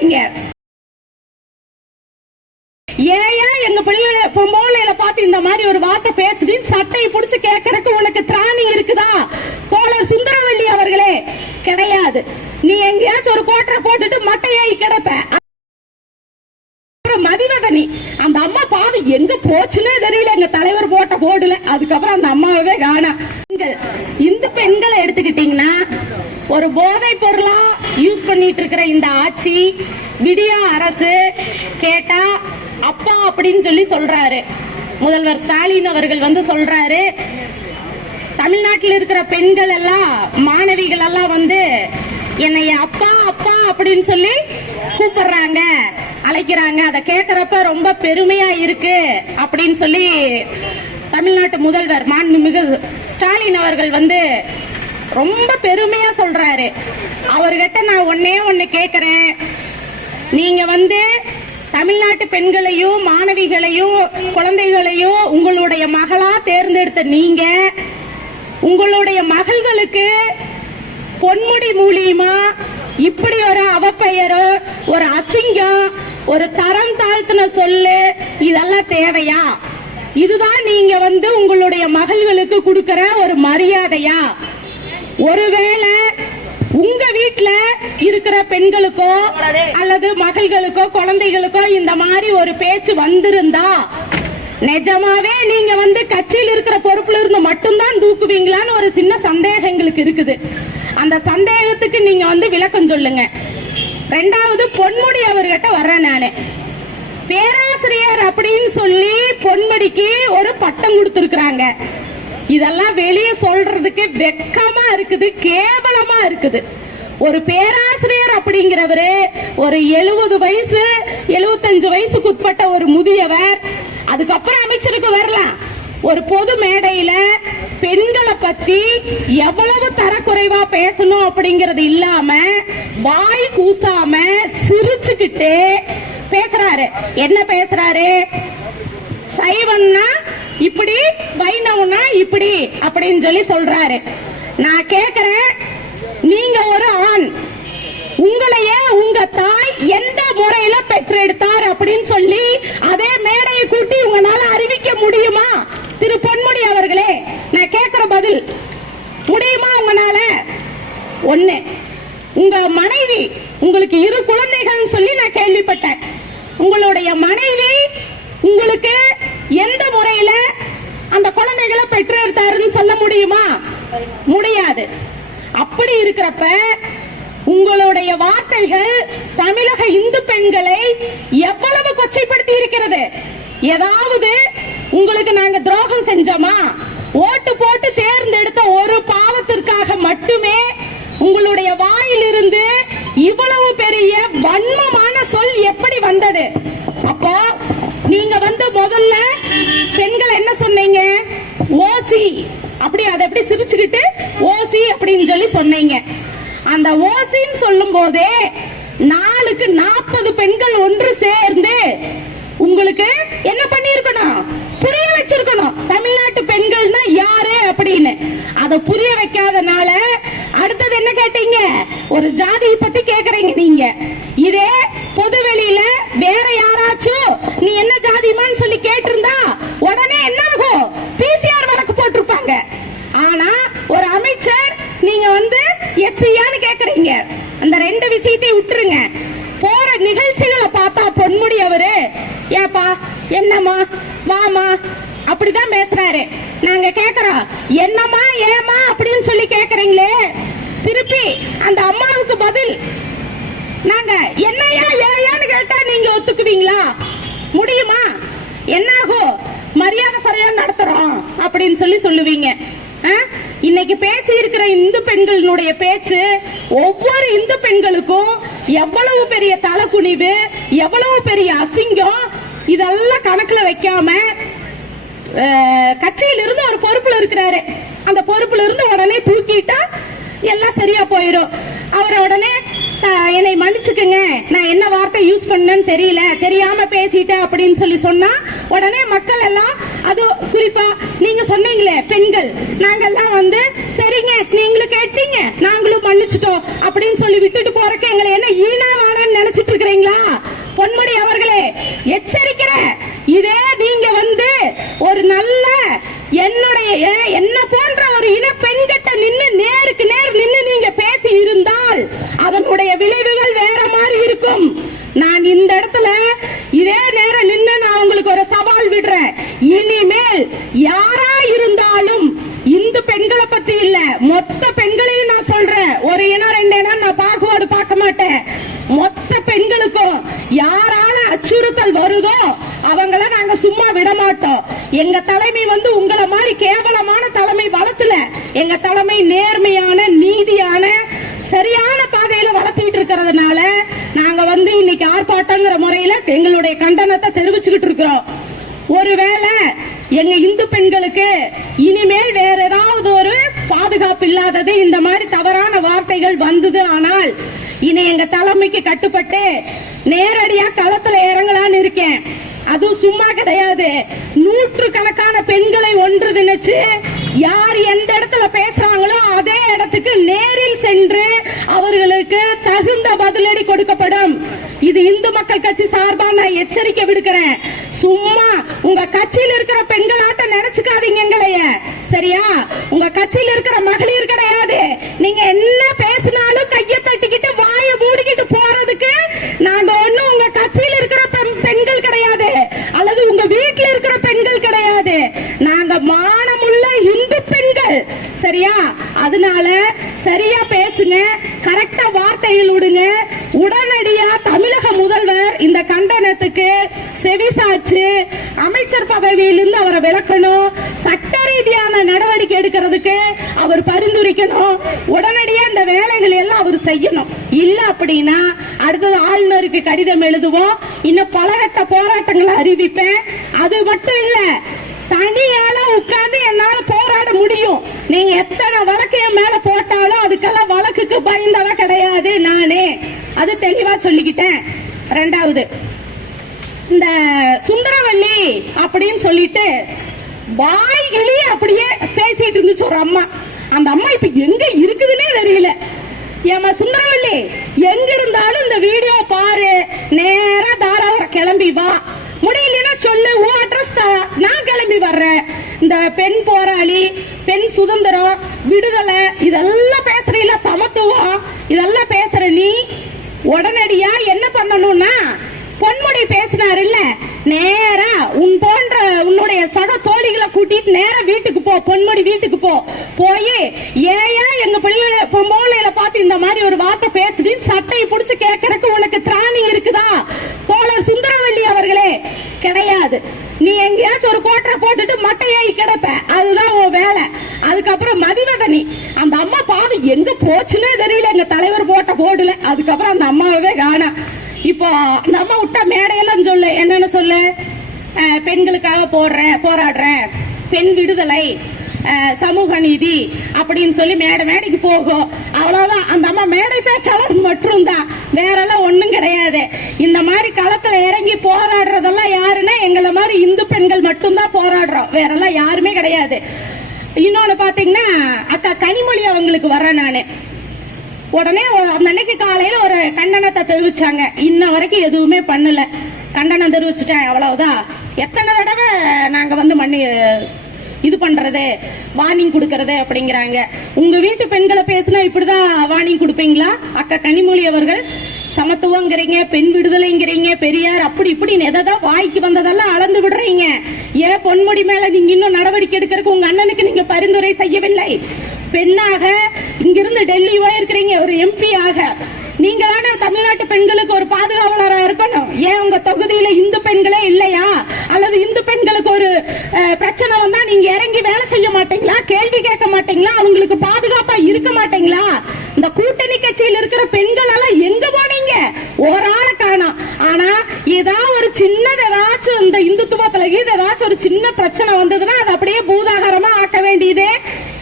கேக்குறீங்க. ஏயா எங்க பொம்பளையில பார்த்து இந்த மாதிரி ஒரு வார்த்தை பேசுறீன்னு சட்டையை புடிச்சு கேட்கறதுக்கு உனக்கு திராணி இருக்குதா? தோழர் சுந்தரவல்லி அவர்களே, கிடையாது. நீ எங்கேயாச்சும் ஒரு கோட்டரை போட்டுட்டு மட்டையாயி கிடப்ப. மதிவதனி அந்த அம்மா பாவம் எங்க போச்சுன்னே தெரியல. எங்க தலைவர் போட்ட போடல. அதுக்கப்புறம் அந்த அம்மாவே காணா. இந்த பெண்களை எடுத்துக்கிட்டீங்கன்னா ஒரு போதை பொருளா யூஸ் பண்ணிட்டு இருக்கிற இந்த ஆட்சி, விடியா அரசு கேட்டா அப்பா அப்படின்னு சொல்லி சொல்றாரு. முதல்வர் ஸ்டாலின் அவர்கள் சொல்றாரு, தமிழ்நாட்டில் இருக்கிற பெண்கள் எல்லாம், மாணவிகள் எல்லாம் என்னைய அப்பா அப்பா அப்படின்னு சொல்லி கூப்பிடுறாங்க, அழைக்கிறாங்க. அதை கேட்கறப்ப ரொம்ப பெருமையா இருக்கு அப்படின்னு சொல்லி தமிழ்நாட்டு முதல்வர் மாண்புமிகு ஸ்டாலின் அவர்கள் ரொம்ப பெருமையா சொல்றாரு. அவர்கிட்ட நான் ஒண்ணு கேட்கிறேன். நீங்க தமிழ்நாட்டு பெண்களையும் மாணவிகளையும் குழந்தைகளையும் உங்களுடைய மகளா தேர்ந்தெடுத்த நீங்க, உங்களுடைய மகள்களுக்கு பொன்முடி மூலியமா இப்படி ஒரு அவப்பெயரோ, ஒரு அசிங்கம், ஒரு தரம் தாழ்த்தின சொல்லு, இதெல்லாம் தேவையா? இதுதான் நீங்க உங்களுடைய மகள்களுக்கு கொடுக்கிற ஒரு மரியாதையா? ஒருவேளை உங்க வீட்டுல இருக்கிற பெண்களுக்கோ அல்லது மகள்களுக்கோ குழந்தைகளுக்கோ இந்த மாதிரி ஒரு பேச்சு வந்திருந்தா, நிஜமாவே நீங்க கட்சியில் இருக்கிற பொறுப்புல இருந்து மட்டும்தான் தூக்குவீங்களான்னு ஒரு சின்ன சந்தேகம் எங்களுக்கு இருக்குது. அந்த சந்தேகத்துக்கு நீங்க விளக்கம் சொல்லுங்க. ரெண்டாவது, பொன்முடி அவர்கிட்ட வர்றேன் நானு. பேராசிரியர் அப்படின்னு சொல்லி பொன்முடிக்கு ஒரு பட்டம் கொடுத்திருக்கிறாங்க. இதெல்லாம் வெளியே சொல்றதுக்கு வெக்கமா இருக்குது, கேவலமா இருக்குது. ஒரு பேராசிரியர் அப்படிங்கிறவரு ஒரு 70 வயசு 75 வயசுக்கு உட்பட்ட ஒரு முதியவர். அதுக்கப்புறம் அமைச்சருக்கு வரலாம். ஒரு பொது மேடையில பெண்களை பத்தி எவ்வளவு தரக்குறைவா பேசணும் அப்படிங்கறது இல்லாம, வாய் கூசாம சிரிச்சுக்கிட்டு பேசுறாரு. என்ன பேசுறாரு? சைவன்னா இப்படி, வைணவனா இப்படி அப்படின்னு சொல்லி சொல்றாரு. நான் கேக்குறேன், நீங்க ஒரு ஆண், உங்களையே உங்க தாய் எந்த முறையில பெற்றெடுத்தார் அப்படின்னு சொல்லி அதே மேடையை கூட்டி உங்களால அறிவிக்க முடியுமா? திரு பொன்முடி அவர்களே, நான் கேக்குற பதில் முடியுமா உங்களால? ஒண்ணு, உங்க மனைவி, உங்களுக்கு 2 குழந்தைகள் சொல்லி நான் கேள்விப்பட்டேன். உங்களுடைய மனைவி உங்களுக்கு எந்த முறையில அந்த குழந்தைகளை பெற்றெடுத்தாருன்னு சொல்ல முடியுமா? முடியாது. அப்படி இருக்கிறப்ப உங்களுடைய வார்த்தைகள் தமிழக இந்து பெண்களை எவ்வளவு கொச்சைப்படுத்தி இருக்கிறது. ஏதாவது உங்களுக்கு நாங்க துரோகம் செஞ்சோமா? ஓட்டு போட்டு தேர்ந்தெடுத்த ஒரு பாவத்திற்காக மட்டுமே உங்களுடைய வாயிலிருந்து இவ்வளவு பெரிய வன்மமான சொல் எப்படி வந்தது? அப்போ நீங்க முதல்ல பெண்கள் என்ன சொன்னீங்க? ஓசி, அப்படி அதை எப்படி சிரிச்சுக்கிட்டு ஓசி அப்படின்னு சொல்லி சொன்னீங்க. அந்த ஓசின்னு சொல்லும் போதே 4க்கு 40 பெண்கள் ஒன்று சேர்ந்து உங்களுக்கு என்ன பண்ணிருக்கணும்? புரிய வச்சிருக்கணும் தமிழ்நாட்டு பெண்கள்னா யாரு அப்படின்னு. அதை புரிய வைக்காதனால அடுத்தது என்ன கேட்டீங்க? ஒரு ஜாதியை பத்தி கேக்குறீங்க நீங்க. இதே பொதுவெளியில வேற யாராச்சும் நீ என்ன ஜாதிமான்னு சொல்லி கேட்டிருந்தா உடனே என்ன ஆகும்? பிசிஆர் வழக்கு போட்டிருப்பாங்க. ஆனா ஒரு அமைச்சர் நீங்க எஸ்சியான்னு கேக்குறீங்க. அந்த 2 விஷயத்தை விட்டுருங்க. போற நிகழ்ச்சிகளை பார்த்தா பொன்முடி அவரு, ஏப்பா என்னம்மா வாமா அப்படிதான் பேசுறாரு. நாங்க கேக்குறோம், என்னம்மா ஏமா அப்படின்னு சொல்லி கேக்குறீங்களே, திருப்பி அந்த அம்மாவுக்கு பதில் நாங்க என்னையா ஏயான்னு கேட்டா நீங்க ஒத்துக்குவீங்களா? முடியுமா? என்னாகும்? மரியாதை குறையா நடத்துறோம் அப்படின்னு சொல்லி சொல்லுவீங்க. இன்னைக்கு பேசி இருக்கிற இந்து பெண்களுடைய பேச்சு ஒவ்வொரு இந்து பெண்களுக்கும் எவ்வளவு பெரிய தலைக்குனிவு, எவ்வளவு பெரிய அசிங்கம், இதெல்லாம் கணக்குல வைக்காம கட்சியில இருந்து ஒரு பொறுப்புல இருக்கிறாரு. அந்த பொறுப்புல இருந்து உடனே தூக்கிட்டா எல்லாம் சரியா போயிடும். அவரை உடனே என்னை மன்னிச்சுக்குங்க, நான் என்ன வார்த்தை யூஸ் பண்ணேன்னு தெரியல, தெரியாம பேசிட்டேன் அப்படின்னு சொல்லி சொன்னா உடனே மக்கள் எல்லாம், அது குறிப்பா நீங்க சொன்னீங்களே பெண்கள், நாங்கெல்லாம் சரிங்க நீங்களும் கேட்டீங்க நாங்களும் மன்னிச்சுட்டோம் அப்படின்னு சொல்லி விட்டுட்டு போறக்கு எங்களை என்ன ஈனவானன்னு நினைச்சிட்டு பார்த்துட்டு இருக்கிறீங்களா? பொன்முடி அவர்களே எச்சரிக்கிறேன். இதே நீங்க ஒரு நல்ல என்ன போன்ற ஒரு இன பெண்கிட்ட நின்னு நேருக்கு நேர் நின்னு நீங்க பேசி இருந்தால் அதனுடைய விளைவுகள் வேற மாதிரி இருக்கும். நான் இந்த இடத்துல இதே நேரம் நின்னு நான் உங்களுக்கு ஒரு சவால் விடுறேன். இனிமேல் யாரா இருந்தாலும் இந்து பெண்களை பத்தி இல்ல, மொத்த பெண்களையும் நான் சொல்றேன். ஒரு இனம் ரெண்டு இனம் நான் பாகுபாடு பார்க்க மாட்டேன். மொத்த பெண்களுக்கும் யாரால அச்சுறுத்தல் வருதோ அவங்கள நாங்க சும்மா விட மாட்டோம். எங்க தலைமை உங்களை மாதிரி கேவலமான தலைமை வளர்த்துல. எங்க தலைமை நேர்மையான, நீதியான, சரியான பாதையில வளர்த்திட்டு இருக்கிறதுனால நாங்க இன்னைக்கு ஆர்ப்பாட்டங்கிற முறையில எங்களுடைய கண்டனத்தை தெரிவிச்சுக்கிட்டு இருக்கிறோம். ஒருவேளை எங்க இந்து பெண்களுக்கு இனிமேல் வேற ஏதாவது ஒரு பாதுகாப்பு இல்லாதது, இந்த மாதிரி தவறான வார்த்தைகள் வந்தது ஆனால் இனி எங்க தலைமைக்கு கட்டுப்பட்டு நேரடியா களத்துல இறங்கலான்னு இருக்கேன். அதுவும் சும்மா கிடையாது. நூற்றுக்கணக்கான பெண்களை ஒன்று நினைச்சு யார் எந்த இடத்துல பேசுறாங்களோ அதே இடத்துக்கு நேரில் சென்று அவர்களுக்கு தகுந்த பதிலடி கொடுக்கப்படும். இது இந்து மக்கள் கட்சி சார்பா நான் எச்சரிக்கை விடுக்கிறேன். சும்மா உங்க கட்சியில் இருக்கிற பெண்களாட்ட நினைச்சுக்காதீங்க எங்களைய, சரியா? உங்க கட்சியில் இருக்கிற மகளிர் கிடையாது. நீங்க என்ன பேசினாலும் கையை தட்டிக்கிட்டு வாயை மூடிக்கிட்டு போறதுக்கு நாங்க ஒண்ணும் உங்க கட்சியில் இருக்கிற பெண்கள் கிடையாது, அல்லது உங்க வீட்டில் இருக்கிற பெண்கள் கிடையாது. நாங்க மானமுள்ள இந்து பெண்கள், சரியா? அதனால சரியா பேசுங்க, கரெக்டா வார்த்தைகள் விடுங்க. உடனடியா தமிழக முதல்வர் இந்த கண்டனத்துக்கு செவிசாச்சு அமைச்சர் பதவியிலிருந்து அவரை விலக்கணும். சட்ட ரீதியான நடவடிக்கை எடுக்கிறதுக்கு அவர் பரிந்துரைக்கணும். உடனடியா இந்த வேலைகள் எல்லாம் அவர் செய்யணும். இல்ல அப்படின்னா அடுத்தது ஆளுநருக்கு கடிதம் எழுதுவோம். இன்னும் பலகட்ட போராட்டங்களை அறிவிப்பேன். அது மட்டும் இல்ல, தனியால உட்கார்ந்து என்னால போராட முடியும். நீங்க எத்தனை வழக்கு என் மேல போட்டாலும் அதுக்கெல்லாம் வழக்குக்கு பயந்தவ கிடையாது நானே. அது தெளிவா சொல்லிக்கிட்டேன். ரெண்டாவது, இந்த சுந்தரவல்லி அப்படின்னு சொல்லிட்டு வாய்களே அப்படியே பேசிட்டு இருந்துச்சு ஒரு அம்மா. அந்த அம்மா இப்ப எங்க இருக்குதுன்னே தெரியல. ஏமா சுந்தரவல்லி, எங்க இருந்தாலும் இந்த வீடியோ பாரு, நேரா தாராவரம் கிளம்பி வா. முடியலன்னா சொல்லு, ஓ அட்ரஸ் நான் கிளம்பி வர்றேன். இந்த பெண் போராளி, பெண் சுதந்திரம், விடுதலை இதெல்லாம் பேசுறீல, சமத்துவம் இதெல்லாம் பேசுற நீ உடனடியா என்ன பண்ணணும்னா, பொன்முடி பேசினார் இல்ல, நேரா உன்னுடைய சக தோழிகளை கூட்டிட்டு நேரா வீட்டுக்கு போ. பொன்முடி வீட்டுக்கு போய் ஏயா எங்க மூலையில பார்த்து இந்த மாதிரி ஒரு வார்த்தை பேசுறீன்னு சட்டையை பிடிச்சு கேட்கறதுக்கு உனக்கு திராணி இருக்குதா? தோழர் சுந்தரவல்லி அவர்களே, கிடையாது. நீ எங்கேயாச்சும் ஒரு கோட்டரை போட்டுட்டு மட்டையாகி கிடப்ப, அதுதான் உன் வேலை. அதுக்கப்புறம் மதிவதனி, அந்த அம்மா பாவம் எங்க போச்சுன்னே தெரியல. எங்க தலைவர் போட்ட போடல. அதுக்கப்புறம் அந்த அம்மாவே காணோம். இப்போ அந்த அம்மா விட்டா மேடையெல்லாம் சொல்லு, என்னன்னு சொல்லு, பெண்களுக்காக போராடுறேன், பெண் விடுதலை, சமூக நீதி அப்படின்னு சொல்லி மேடைக்கு போகும். அவ்வளவுதான். அந்த அம்மா மேடை பேச்சாளர் மட்டும் தான், வேற எல்லாம் ஒண்ணும் கிடையாது. இந்த மாதிரி களத்துல இறங்கி போராடுறதெல்லாம் யாருன்னா எங்களை மாதிரி இந்து பெண்கள் மட்டும்தான் போராடுறோம், வேற எல்லாம் யாருமே கிடையாது. இன்னொன்னு பாத்தீங்கன்னா, அக்கா கனிமொழி அவங்களுக்கு வர்றேன் நானு. உடனே அந்த அன்னைக்கு காலையில ஒரு கண்டனத்தை தெரிவிச்சாங்க. இன்ன வரைக்கும் எதுவுமே பண்ணல. கண்டனம் தெரிவிச்சுட்டேன், அவ்வளவுதான். எத்தனை தடவை நாங்க மண்ணி இது பண்றது, வார்னிங் கொடுக்கறது அப்படிங்கிறாங்க. உங்க வீட்டு பெண்களை பேசினா இப்படிதான் வார்னிங் கொடுப்பீங்களா? அக்கா கனிமொழி அவர்கள் சமத்துவங்கிறீங்க, பெண் விடுதலைங்கிறீங்க, பெரியார் அப்படி இப்படி எதாவது வாய்க்கு வந்ததெல்லாம் அளந்து விடுறீங்க. ஏன் பொன்முடி மேல நீங்க இன்னும் நடவடிக்கை எடுக்கிறதுக்கு உங்க அண்ணனுக்கு நீங்க பரிந்துரை செய்யவில்லை? பெண்ணாக இங்கிருந்து டெல்லி போயிருக்கிறீங்க, ஒரு எம்பி ஆக. நீங்க தானே தமிழ்நாட்டு பெண்களுக்கு ஒரு பாதுகாவலரா இருக்கணும். ஏன் உங்க தொகுதியில இந்து பெண்களே இல்லையா? அல்லது இந்து பெண்களுக்கு ஒரு பிரச்சனை வந்தா நீங்க இறங்கி வேலை செய்ய மாட்டீங்களா? கேள்வி கேட்க மாட்டீங்களா? அவங்களுக்கு பாதுகாப்பா இருக்க மாட்டீங்களா? இந்த கூட்டணி கட்சியில் இருக்கிற பெண்கள் எல்லாம் எங்க போனீங்க? ஒரு ஆளை காணோம். ஆனா ஏதாவது ஒரு சின்னது, ஏதாச்சும் இந்த இந்துத்துவத்துல ஏதாச்சும் ஒரு சின்ன பிரச்சனை வந்ததுன்னா அது அப்படியே பூதாகரமா ஆக்க வேண்டியது.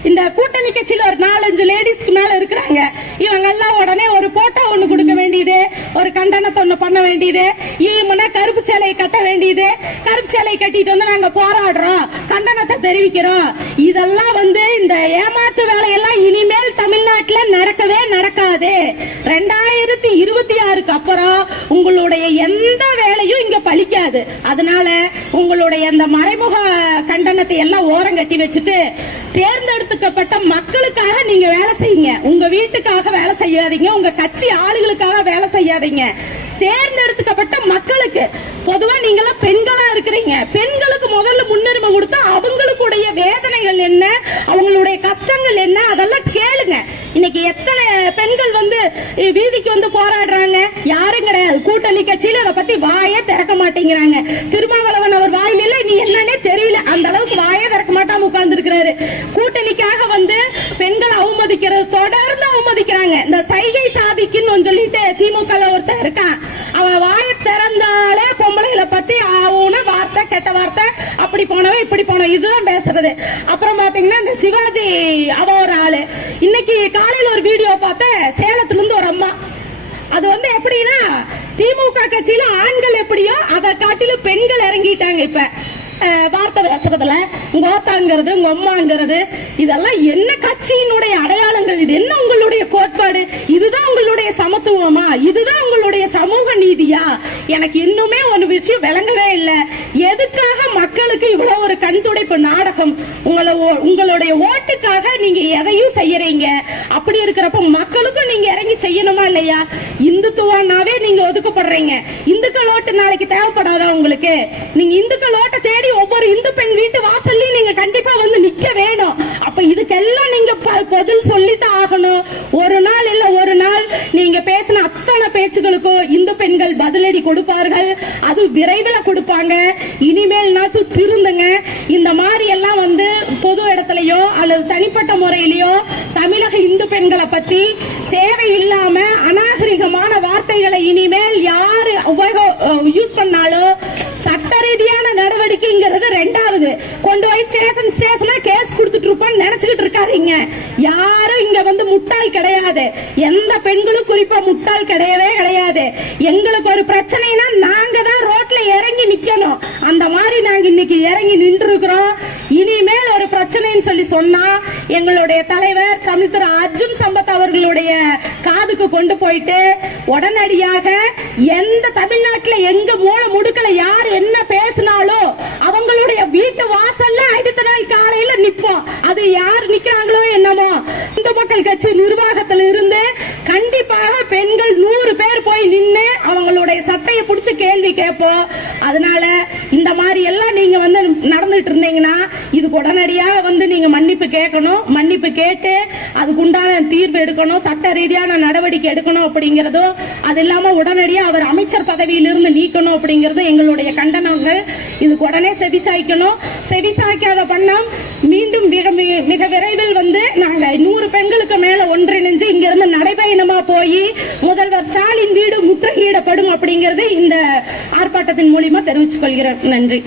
இந்த கூட்டணி கட்சியில ஒரு 4-5 லேடிஸ்க்கு மேல இருக்கிறாங்க. இவங்க எல்லாம் உடனே ஒரு போட்டோ ஒண்ணு கொடுக்க வேண்டியது, ஒரு கண்டனத்தை ஒண்ணு பண்ண வேண்டியது, ஈமுன்னா கருப்பு சேலையை கட்ட வேண்டியது. கருப்பு சேலையை கட்டிட்டு நாங்க போராடுறோம், கண்டனத்தை தெரிவிக்கிறோம். இதெல்லாம் இந்த ஏமாத்து வேலையெல்லாம் இனிமேல் தமிழ்நாட்டில் நடக்கவே நடக்காது. 2026க்கு அப்புறம் உங்களுடைய எந்த வேலையும் இங்க பலிக்காது. அதனால உங்களுடைய அந்த மறைமுக கண்டனத்தை எல்லாம் ஓரம் கட்டி வச்சுட்டு தேர்ந்தெடுக்கப்பட்ட மக்களுக்காக நீங்க வேலை செய்யுங்க. உங்க வீட்டுக்காக வேலை செய்யாதீங்க, உங்க கட்சி ஆளுகளுக்காக வேலை செய்யாதீங்க. தேர்ந்தெடுக்கப்பட்ட மக்களுக்கு, பொதுவா நீங்க எல்லாம் பெண்களா இருக்கிறீங்க, பெண்களுக்கு முதல்ல முன்னுரிமை கொடுத்தா அவங்களுடைய வேதனைகள் என்ன, அவங்களுடைய கஷ்டங்கள் என்ன, அதெல்லாம் கேளுங்க. இன்னைக்கு எத்தனை பெண்கள் வந்து வீதிக்கு வந்து போராடுறாங்க? யாரும் கிடையாது. கூட்டணி கட்சியில அதை பத்தி வாயே திறக்க மாட்டேங்கிறாங்க. திருமாவளவன் அவர் வாயில நீ என்னன்னே தெரியல, அந்த அளவுக்கு வாயே திறக்க மாட்டாம உட்கார்ந்து இருக்கிறாரு. கூட்டணிக்காக வந்து பெண்களை அவமதிக்கிறது, தொடர்ந்து அவமதிக்கிறாங்க. இந்த சைகை சாதிக்குன்னு சொல்லிட்டு திமுக ஒருத்தர் இருக்கான், அவன் வாயை திறந்தாலே பொம்பளைகளை பத்தி ஆவுன வார்த்தை, கெட்ட வார்த்தை, அப்படி போனவன் இப்படி போனவன் இதுதான் பேசுறது. அப்புறம் பாத்தீங்கன்னா இந்த சிவாஜி அவ ஒரு ஆளு. இன்னைக்கு காலையில் ஒரு வீடியோ பார்த்தேன், சேலத்துல இருந்து ஒரு அம்மா. அது வந்து எப்படின்னா, திமுக கட்சியில ஆண்கள் எப்படியோ அதை காட்டிலும் பெண்கள் இறங்கிட்டாங்க. இப்ப வார்த்தை பேசுறதுல கோத்தாங்கிறது, அம்மாங்கிறது, இதெல்லாம் என்ன கட்சியினுடைய அடையாளங்கள்? இது என்ன உங்களுடைய கோட்பாடு? இதுதான் உங்களுடைய சமத்துவமா? இதுதான் உங்களுடைய சமூக நீதியா? எனக்கு இன்னுமே ஒரு விஷயம் விளங்கவே இல்லை. எதுக்காக மக்களுக்கு இவ்வளவு ஒரு கண் துடைப்பு நாடகம்? உங்களுடைய ஓட்டுக்காக நீங்க எதையும் செய்யறீங்க. அப்படி இருக்கிறப்ப மக்களுக்கும் நீங்க இறங்கி செய்யணுமா இல்லையா? இந்துத்துவனாவே நீங்க ஒதுக்கப்படுறீங்க. இந்துக்கள் ஓட்டு நாளைக்கு தேவைப்படாதா உங்களுக்கு? நீங்க இந்துக்கள் ஓட்டை தேடி ஒவ்வொரு இந்து பெண் வீட்டு வாசல்லையும் நீங்க கண்டிப்பா வந்து நிக்க வேணும். அப்ப இதுக்கெல்லாம் நீங்க பதில் சொல்லித்தான் ஆகணும். ஒரு நாள் இல்ல ஒரு நாள் நீங்க பேசின அத்தனை பேச்சுகளுக்கும் இந்து பெண்கள் பதிலடி கொடுப்பார்கள். அது விரைவில் கொடுப்பாங்க. இனிமேல் நாச்சும் திருந்துங்க. இந்த மாதிரி எல்லாம் வந்து பொது இடத்துலயோ அல்லது தனிப்பட்ட முறையிலயோ தமிழக இந்து பெண்களை பத்தி தேவையில்லாம அநாகரிகமான வார்த்தைகளை இனிமேல் யாரு யூஸ் பண்ணாலும் சட்ட ரீதியான நடவடிக்கைங்கிறது ரெண்டாவது. கொண்டு போய் ஸ்டேஷனா கேஸ் கொடுத்துட்டு இருப்பான்னு நினைச்சுக்கிட்டு இருக்காதீங்க. யாரும் இங்க வந்து முட்டாள் கிடையாது. எந்த பெண்களும் குறிப்பா முட்டாள் கிடையவே கிடையாது. எங்களுக்கு ஒரு பிரச்சனைனா நாங்க தான் ரோட்ல இறங்கி நிக்கணும். அந்த மாதிரி நாங்க இன்னைக்கு இறங்கி நின்று இருக்கிறோம். இனிமேல் ஒரு பிரச்சனைன்னு சொல்லி சொன்னா எங்களுடைய தலைவர் தமிழ் திரு அர்ஜுன் சம்பத் அவர்களுடைய காதுக்கு கொண்டு போயிட்டு உடனடியாக எந்த தமிழ்நாட்டில் எங்க மூல முடுக்கல யார் என்ன பேசினாலோ அவங்களுடைய வீட்டு வாசல்ல அடுத்த நாள் காலையில நிப்போம். அது யார் நிக்கிறாங்களோ என்னமோ, இந்து மக்கள் கட்சி நிர்வாகத்தில் இருந்து கண்டிப்பாக பெண்கள் 100 பேர் போய் நின்று அவங்களுடைய சட்டையை பிடிச்சு கேள்வி கேட்போம். அதனால இந்த மாதிரி எல்லாம் நீங்க வந்து நடந்துட்டு இருந்தீங்கன்னா இதுக்கு உடனடியாக வந்து நீங்க மன்னிப்பு கேட்கணும். மன்னிப்பு கேட்டு அதுக்கு உண்டான தீர்வு எடுக்கணும், சட்ட ரீதியான நடவடிக்கை எடுக்கணும் அப்படிங்கறதும், அது இல்லாம உடனடியாக அவர் அமைச்சர் பதவியிலிருந்து நீக்கணும் அப்படிங்கறது எங்களுடைய கண்டனங்கள். இதுக்கு உடனே செவிசாய்க்கணும். செவிசாய்க்காத பண்ணம் மீண்டும் மிக விரைவில் வந்து நாங்க 100 பெண்களுக்கு மேல ஒன்றிணைஞ்சு இங்க இருந்து நடைபயணமா போய் முதல்வர் ஸ்டாலின் வீடு முற்றுகையிடப்படும் அப்படிங்கறது இந்த ஆர்ப்பாட்டத்தின் மூலியமா தெரிவித்துக் கொள்கிறேன். நன்றி.